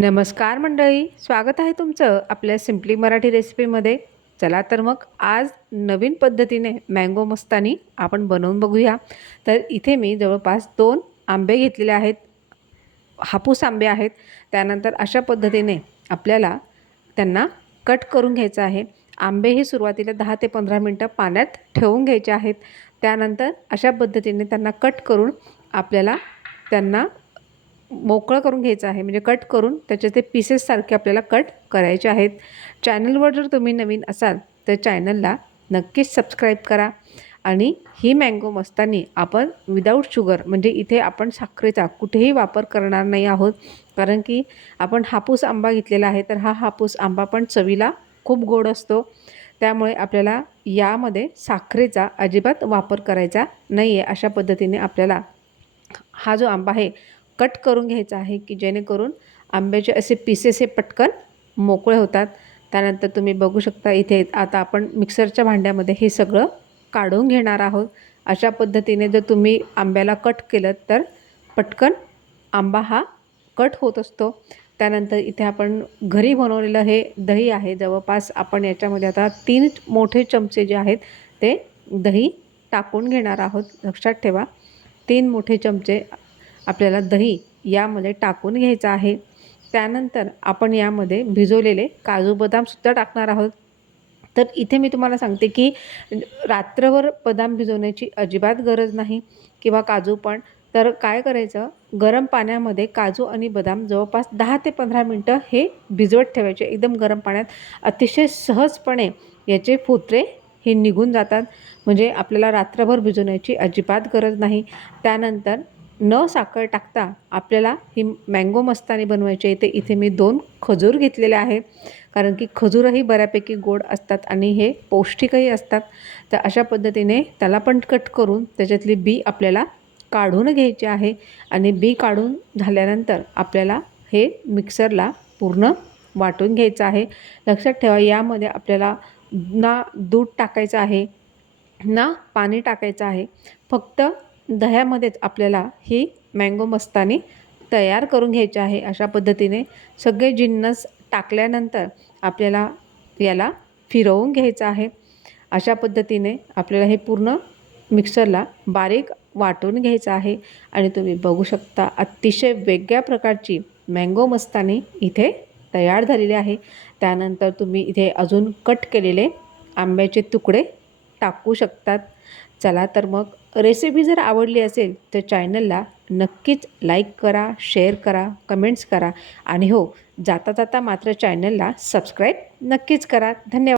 नमस्कार मंडळी स्वागत आहे तुमचं आपल्या सिम्पली मराठी रेसिपीमध्ये. चला तर मग आज नवीन पद्धतीने मँगो मस्तानी आपण बनवून बघूया. तर इथे मी जवळपास दोन आंबे घेतलेले आहेत. हापूस आंबे आहेत. त्यानंतर अशा पद्धतीने आपल्याला त्यांना कट करून घ्यायचं आहे. आंबे हे सुरुवातीला दहा ते पंधरा मिनटं पाण्यात ठेवून घ्यायचे आहेत. त्यानंतर अशा पद्धतीने त्यांना कट करून आपल्याला त्यांना मोकळं करून घ्यायचं आहे. म्हणजे कट करून त्याचे ते पीसेससारखे आपल्याला कट करायचे आहेत. चॅनलवर जर तुम्ही नवीन असाल तर चॅनलला नक्कीच सबस्क्राईब करा. आणि ही मँगो मस्तानी आपण विदाऊट शुगर म्हणजे इथे आपण साखरेचा कुठेही वापर करणार नाही आहोत. कारण की आपण हापूस आंबा घेतलेला आहे तर हा हापूस आंबा पण चवीला खूप गोड असतो. त्यामुळे आपल्याला यामध्ये साखरेचा अजिबात वापर करायचा नाही आहे अशा पद्धतीने आपल्याला हा जो आंबा आहे कट करून घ्यायचा आहे की जेणेकरून आंब्याचे असे पीसेस हे पटकन मोकळे होतात. त्यानंतर तुम्ही बघू शकता इथे आता आपण मिक्सरच्या भांड्यामध्ये हे सगळं काढून घेणार आहोत. अशा पद्धतीने जर तुम्ही आंब्याला कट केलं तर पटकन आंबा हा कट होत असतो. त्यानंतर इथे आपण घरी बनवलेलं हे दही आहे. जवळपास आपण याच्यामध्ये आता तीन मोठे चमचे जे आहेत ते दही टाकून घेणार आहोत. लक्षात ठेवा. तीन मोठे चमचे आपल्याला दही यामध्ये टाकून घ्यायचं आहे. त्यानंतर आपण यामध्ये भिजवलेले काजू बदामसुद्धा टाकणार आहोत. तर इथे मी तुम्हाला सांगते की रात्रभर बदाम भिजवण्याची अजिबात गरज नाही किंवा काजू पण. तर काय करायचं? गरम पाण्यामध्ये काजू आणि बदाम जवळपास दहा ते पंधरा मिनटं हे भिजवत ठेवायचे. एकदम गरम पाण्यात. अतिशय सहजपणे याचे फोत्रे हे निघून जातात. म्हणजे आपल्याला रात्रभर भिजवण्याची अजिबात गरज नाही. त्यानंतर न साखर टाकता आपल्याला ही मँगो मस्तानी बनवायची आहे. ते इथे मी दोन खजूर घेतलेले आहे कारण की खजूरही बऱ्यापैकी गोड असतात आणि हे पौष्टिकही असतात. तर अशा पद्धतीने त्याला पण कट करून त्याच्यातली बी आपल्याला काढून घ्यायची आहे. आणि बी काढून झाल्यानंतर आपल्याला हे मिक्सरला पूर्ण वाटून घ्यायचं आहे. लक्षात ठेवा यामध्ये आपल्याला ना दूध टाकायचं आहे ना पाणी टाकायचं आहे. फक्त दह्यामध्येच आपल्याला ही मँगो मस्तानी तयार करून घ्यायची आहे अशा पद्धतीने. सगळे जिन्नस टाकल्यानंतर आपल्याला याला फिरवून घ्यायचं आहे. अशा पद्धतीने आपल्याला हे पूर्ण मिक्सरला बारीक वाटून घ्यायचं आहे. आणि तुम्ही बघू शकता अतिशय वेगळ्या प्रकारची मँगो मस्तानी इथे तयार झालेली आहे. त्यानंतर तुम्ही इथे अजून कट केलेले आंब्याचे तुकडे टाकू शकतात. चला तर मग. रेसिपी जर आवडली असेल तर चॅनलला नक्कीच लाईक करा शेअर करा कमेंट्स करा. आणि हो जाता जाता मात्र चॅनलला सबस्क्राईब नक्कीच करा. धन्यवाद.